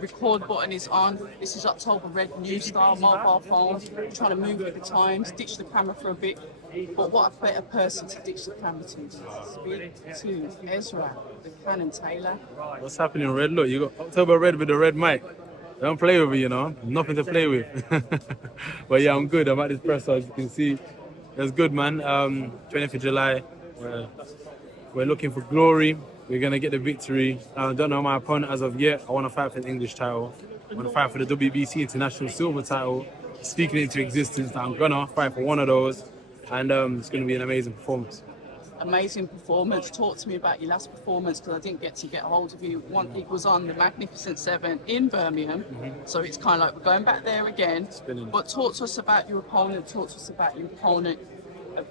record button is on. This is October Red new style mobile phone. Trying to move with the times, ditch the camera for a bit. But what a better person to ditch the camera to speak to Ezra, the Canon Taylor. What's happening, Red? Look, you got October Red with the red mic. Don't play with it, you know. Nothing to play with. But yeah, I'm good. I'm at this press, as you can see. It's good, man. 20th of July. We're looking for glory. We're going to get the victory. I don't know my opponent as of yet. I want to fight for the English title. I want to fight for the WBC International Silver title. Speaking into existence, that I'm going to fight for one of those. And it's going to be an amazing performance. Amazing performance. Talk to me about your last performance, because I didn't get to get a hold of you. It was on the Magnificent Seven in Birmingham, so it's kind of like we're going back there again. But talk to us about your opponent. Talk to us about your opponent.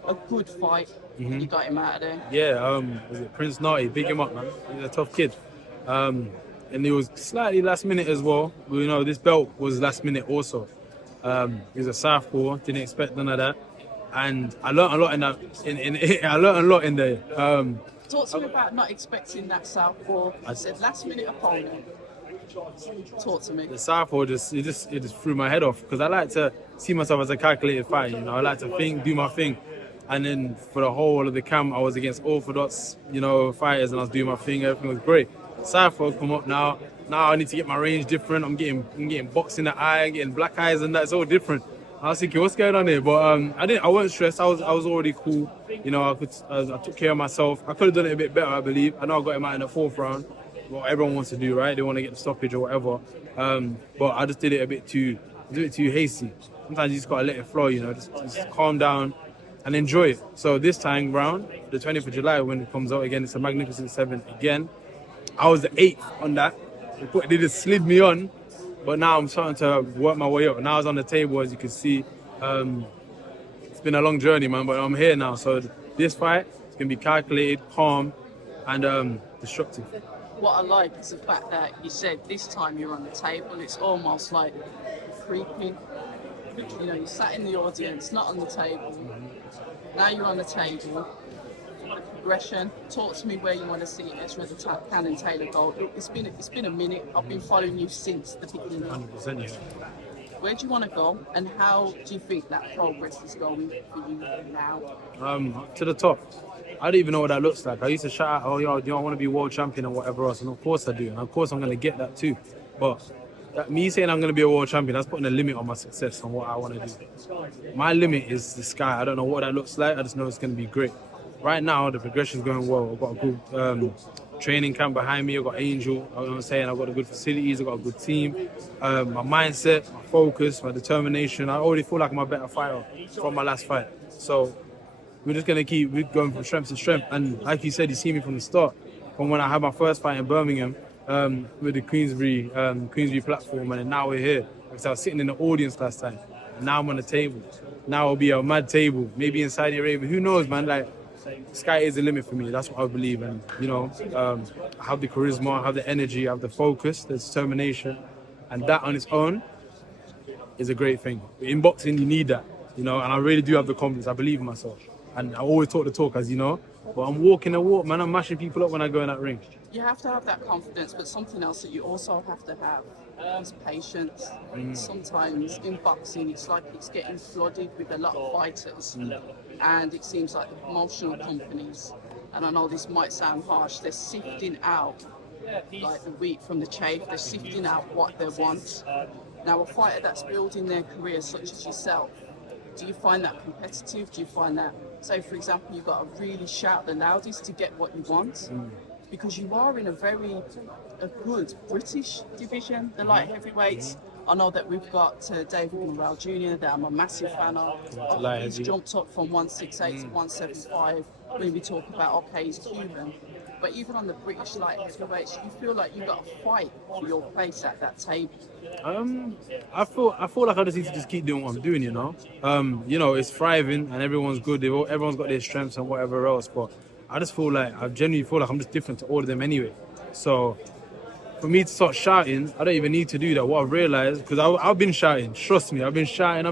A good fight. You got him out of there. Yeah, was it Prince Naughty? Big him up, man. He's a tough kid. And he was slightly last minute as well. You know, this belt was last minute also. He's a southpaw. Didn't expect none of that. And I learned a lot in that. I learned a lot in there. Talk to me about not expecting that southpaw. I said last minute opponent. Talk to me. The southpaw it just threw my head off, because I like to see myself as a calculated fighter. You know, I like to think, do my thing. And then for the whole of the camp, I was against orthodox, you know, fighters, and I was doing my thing. Everything was great. Southpaw come up now. Now I need to get my range different. I'm getting box in the eye, I'm getting black eyes, and that's all different. I was thinking, what's going on here? But I wasn't stressed. I was already cool. You know, I took care of myself. I could have done it a bit better, I believe. I know I got him out in the fourth round. What everyone wants to do, right? They want to get the stoppage or whatever. But I just did it a bit too hasty. Sometimes you just gotta let it flow. You know, just calm down and enjoy it. So this time round, the 20th of July, when it comes out again, it's a Magnificent Seven again. I was the 8th on that. They just slid me on. But now I'm starting to work my way up. Now I was on the table, as you can see. It's been a long journey, man, but I'm here now. So this fight is going to be calculated, calm, and destructive. What I like is the fact that you said this time you're on the table. It's almost like creeping. You know, you sat in the audience, not on the table. Now you're on the table. Progression. Talk to me where you want to see Ezra the Canon Taylor go. It's been a minute. I've been following you since the beginning. 100%, yeah. Where do you want to go, and how do you think that progress is going for you now? To the top. I don't even know what that looks like. I used to shout out, oh, yo, do you want to be world champion or whatever else? And of course I do. And of course I'm going to get that too. But me saying I'm going to be a world champion, that's putting a limit on my success on what I want to do. My limit is the sky. I don't know what that looks like. I just know it's going to be great. Right now, the progression's going well. I've got a good training camp behind me. I've got Angel. You know what I'm saying? I've got the good facilities. I've got a good team. My mindset, my focus, my determination. I already feel like I'm a better fighter from my last fight. So we're just going to keep going from strength to strength. And like you said, you see me from the start. From when I had my first fight in Birmingham with the Queensbury platform. And then now we're here. Because I was sitting in the audience last time. And now I'm on the table. Now it'll be a mad table. Maybe in Saudi Arabia. Who knows, man? Like, sky is the limit for me. That's what I believe. And, you know, I have the charisma, I have the energy, I have the focus, the determination. And that on its own is a great thing. In boxing, you need that, you know, and I really do have the confidence. I believe in myself. And I always talk the talk, as you know. But I'm walking the walk, man. I'm mashing people up when I go in that ring. You have to have that confidence, but something else that you also have to have is patience. Sometimes in boxing, it's like it's getting flooded with a lot of fighters. And it seems like the promotional companies, and I know this might sound harsh, they're sifting out like the wheat from the chaff. They're sifting out what they want. Now, a fighter that's building their career, such as yourself, do you find that competitive? Do you find that, say for example, you've got to really shout the loudest to get what you want? Because you are in a good British division, the light heavyweights. I know that we've got David Morrell Jr. that I'm a massive fan of. He's jumped up from 168 to 175 when we talk about, okay, he's Cuban. But even on the British light heavyweights, you feel like you've got to fight for your place at that table. I feel like I just need to just keep doing what I'm doing, you know. You know, it's thriving and everyone's good. Everyone's got their strengths and whatever else. But I genuinely feel like I'm just different to all of them anyway. So for me to start shouting, I don't even need to do that. What I've realised, because I've been shouting, trust me, I've been shouting,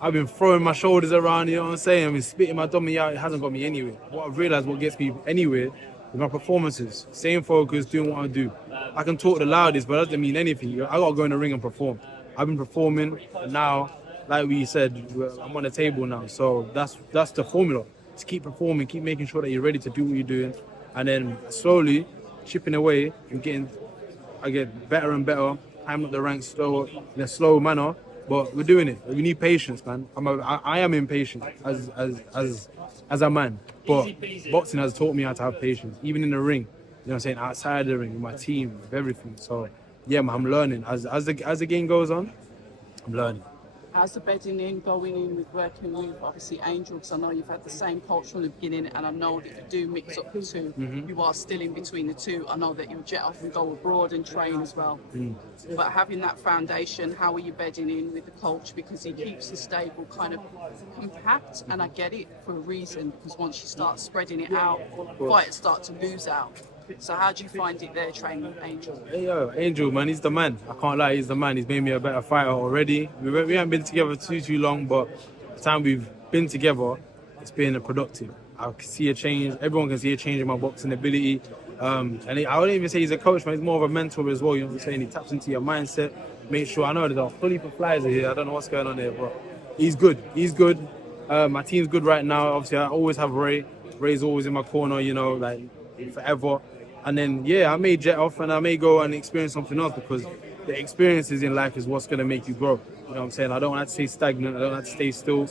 I've been throwing my shoulders around, you know what I'm saying? I've been spitting my dummy out, it hasn't got me anywhere. What I've realised, what gets me anywhere with my performances, staying focused, doing what I do. I can talk the loudest, but that doesn't mean anything. I gotta go in the ring and perform. I've been performing, and now, like we said, I'm on the table now. So that's the formula. Just keep performing, keep making sure that you're ready to do what you're doing, and then slowly chipping away and I get better and better, climbing up the ranks slow in a slow manner. But we're doing it. We need patience, man. I am impatient as a man. But boxing has taught me how to have patience, even in the ring. You know what I'm saying? Outside the ring, with my team, with everything. So yeah, man, I'm learning. As the game goes on, I'm learning. How's the bedding in, going in with working with obviously Angel? Because I know you've had the same coach from the beginning, and I know that you do mix up the 2 You are still in between the two. I know that you jet off and go abroad and train as well. But having that foundation, how are you bedding in with the coach? Because he keeps the stable kind of compact, and I get it for a reason. Because once you start spreading it out, fighters start to lose out. So how do you find it there training with Angel? Hey, yo, Angel, man, he's the man. I can't lie, he's the man. He's made me a better fighter already. We haven't been together too long, but the time we've been together, it's been productive. I can see a change. Everyone can see a change in my boxing ability. I wouldn't even say he's a coach, man. He's more of a mentor as well. You know what I'm saying? He taps into your mindset. Make sure, I know there's a fully for flies here. I don't know what's going on there, but he's good. He's good. My team's good right now. Obviously, I always have Ray. Ray's always in my corner, you know, like forever. And then, yeah, I may jet off and I may go and experience something else, because the experiences in life is what's going to make you grow. You know what I'm saying? I don't want to stay stagnant. I don't want to stay still.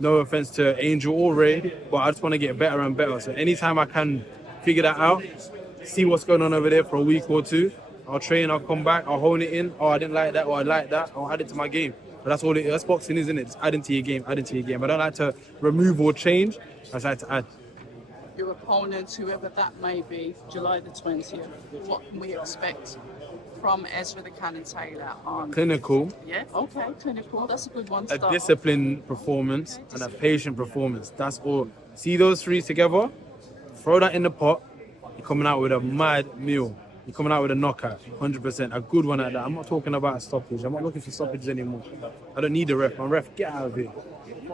No offense to Angel or Ray, but I just want to get better and better. So anytime I can figure that out, see what's going on over there for a week or two, I'll train, I'll come back, I'll hone it in. Oh, I didn't like that, or I like that. I'll add it to my game. But that's all it is. That's boxing, isn't it? Just adding to your game, adding to your game. I don't like to remove or change. I just like to add. Your opponent, whoever that may be, July the 20th, what can we expect from Ezra the Cannon Taylor on? Clinical. Yeah, okay, clinical. That's a good one to A start. disciplined performance and a patient performance. That's all. See those three together, throw that in the pot, you're coming out with a mad meal. You're coming out with a knockout, 100%. A good one at that. I'm not talking about a stoppage. I'm not looking for stoppages anymore. I don't need a ref. My ref, get out of here.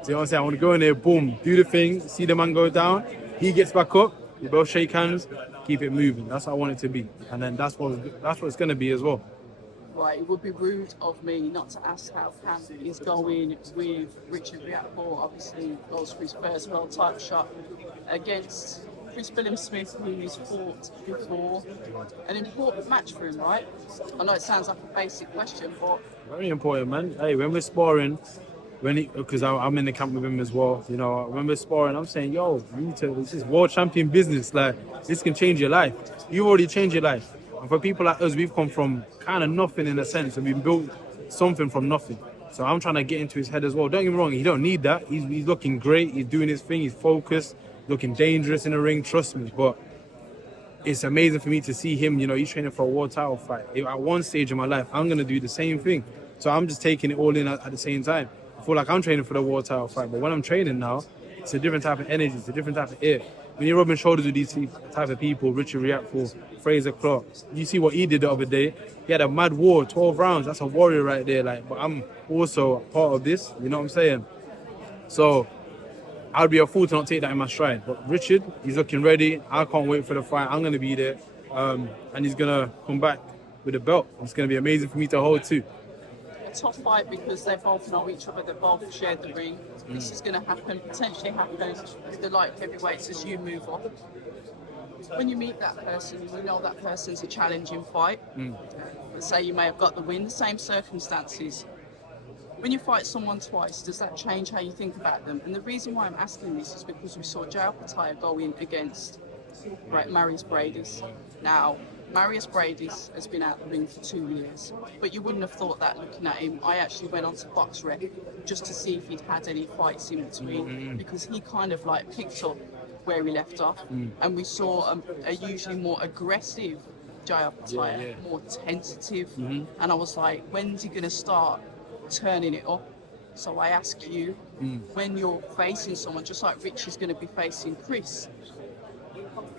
See what I'm saying? I want to go in there, boom, do the thing, see the man go down. He gets back up, we both shake hands, keep it moving. That's how I want it to be. And then that's what it's going to be as well. Right, it would be rude of me not to ask how Cam is going with Richard Riakpo. Obviously, goes for his first world title shot against Chris Smith, who he's fought before. An important match for him, right? I know it sounds like a basic question, but Very important, man. Hey, when we're sparring, because I'm in the camp with him as well, you know, when we're sparring, I'm saying, yo, this is world champion business. Like, this can change your life. You already changed your life. And for people like us, we've come from kind of nothing in a sense, and we've built something from nothing. So I'm trying to get into his head as well. Don't get me wrong, he don't need that. He's looking great. He's doing his thing. He's focused, looking dangerous in the ring. Trust me. But it's amazing for me to see him. You know, he's training for a world title fight. At one stage in my life, I'm gonna do the same thing. So I'm just taking it all in at the same time. I feel like I'm training for the world title fight, but when I'm training now, it's a different type of energy. It's a different type of air. When you're rubbing shoulders with these type of people, Richard Riakpo, Fraser Clark, you see what he did the other day. He had a mad war, 12 rounds. That's a warrior right there. Like, but I'm also part of this. You know what I'm saying? So I'd be a fool to not take that in my stride. But Richard, he's looking ready. I can't wait for the fight. I'm gonna be there, and he's gonna come back with a belt. It's gonna be amazing for me to hold too. tough fight because they both know each other, they both shared the ring. This is going to happen, potentially happen with the light heavyweights as you move on. When you meet that person, you know that person's a challenging fight. Let's say you may have got the win, the same circumstances. When you fight someone twice, does that change how you think about them? And the reason why I'm asking this is because we saw Joe Pataya go in against Marius Bradis. Now, Marius Bradis has been out the ring for 2 years, but you wouldn't have thought that looking at him. I actually went on to BoxRec just to see if he'd had any fights in between, because he kind of like picked up where he left off, and we saw a usually more aggressive Jaya Pataya, more tentative, and I was like, when's he going to start turning it up? So I ask you, when you're facing someone, just like Rich is going to be facing Chris,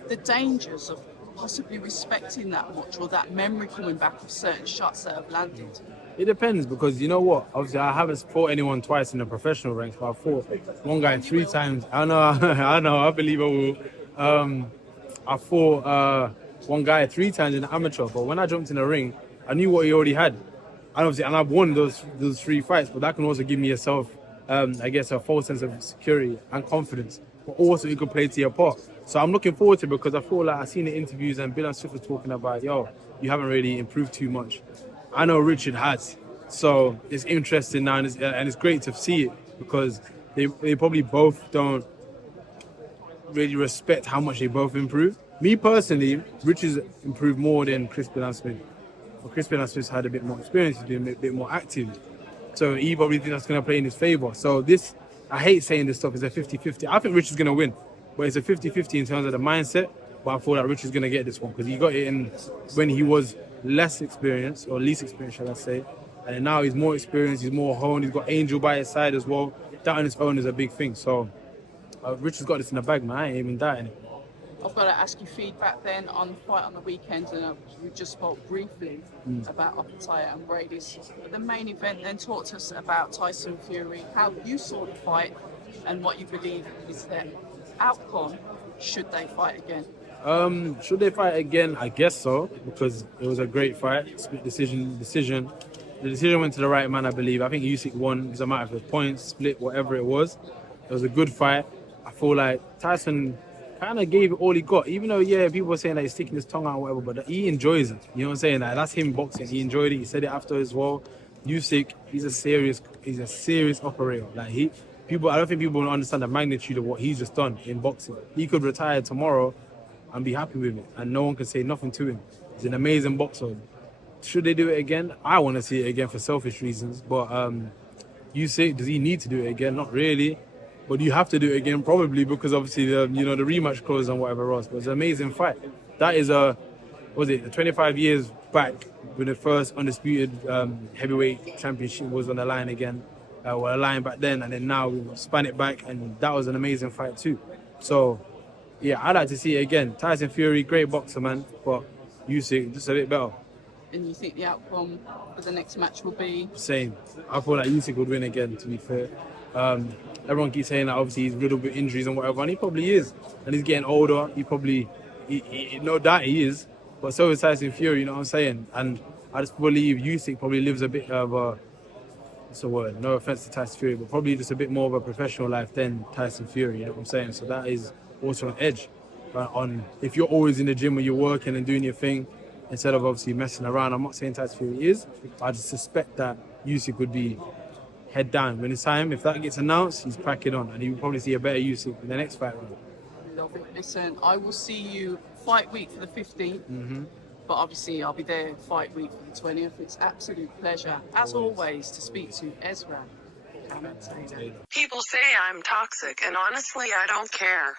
the dangers of possibly respecting that much, or that memory coming back of certain shots that have landed? It depends, because you know what? Obviously, I haven't fought anyone twice in the professional ranks, but I fought one guy 3 times. I know, I believe I will. I fought one guy 3 times in the amateur, but when I jumped in the ring, I knew what he already had. And obviously, and I've won those 3 fights, but that can also give me I guess, a false sense of security and confidence. But also, you can play to your part. So I'm looking forward to it because I feel like I've seen the interviews and Bill and Swift was talking about, yo, you haven't really improved too much. I know Richard has. So it's interesting now, and it's great to see it because they probably both don't really respect how much they both improve. Me personally, Richard's improved more than Crispin and Smith. But Crispin and Smith's had a bit more experience, he's been a bit more active. So he probably thinks that's going to play in his favour. So this, I hate saying this stuff, is a 50-50. I think Richard's going to win, but it's a 50-50 in terms of the mindset. But I feel like Richard's going to get this one because he got it in when he was less experienced, or least experienced, shall I say. And now he's more experienced, he's more honed, he's got Angel by his side as well. That on its own is a big thing. So Richard's got this in the bag, man. I ain't even doubting it. I've got to ask you feedback then on the fight on the weekend, and we just spoke briefly about Uppertire and Brady's. The main event, then talk to us about Tyson Fury, how you saw the fight and what you believe is their outcome should they fight again. Should they fight again? I guess so, because it was a great fight. Split decision. The decision went to the right man, I believe. I think Usyk won. It doesn't matter if it was points, split, whatever it was. It was a good fight. I feel like Tyson kind of gave it all he got, even though, yeah, people were saying that he's sticking his tongue out or whatever, but he enjoys it. You know what I'm saying? Like, that's him boxing. He enjoyed it. He said it after as well. Usyk, he's a serious operator. Like, I don't think people understand the magnitude of what he's just done in boxing. He could retire tomorrow and be happy with it, and no one can say nothing to him. He's an amazing boxer. Should they do it again? I want to see it again for selfish reasons, but Usyk, does he need to do it again? Not really. But you have to do it again, probably, because obviously the rematch clause and whatever else. But it's an amazing fight. That is 25 years back when the first undisputed heavyweight championship was on the line again. A line back then, and then now we span it back, and that was an amazing fight too. So, yeah, I'd like to see it again. Tyson Fury, great boxer, man, but Usyk just a bit better. And you think the outcome for the next match will be? Same. I feel like Usyk would win again, to be fair. Everyone keeps saying that obviously he's riddled with injuries and whatever, and he probably is. And he's getting older. No doubt he is. But so is Tyson Fury, you know what I'm saying? And I just believe Usyk probably lives a bit of a, what's the word? No offense to Tyson Fury, but probably just a bit more of a professional life than Tyson Fury, you know what I'm saying? So that is also an edge. But if you're always in the gym when you're working and doing your thing, instead of obviously messing around, I'm not saying Tyson Fury is, I just suspect that Usyk would be head down. When it's time, if that gets announced, he's cracking on, and you'll probably see a better Usyk in the next fight round. Love it. Listen, I will see you fight week for the 15th, but obviously I'll be there fight week for the 20th. It's absolute pleasure, as always, to speak to Ezra Taylor. People say I'm toxic, and honestly, I don't care.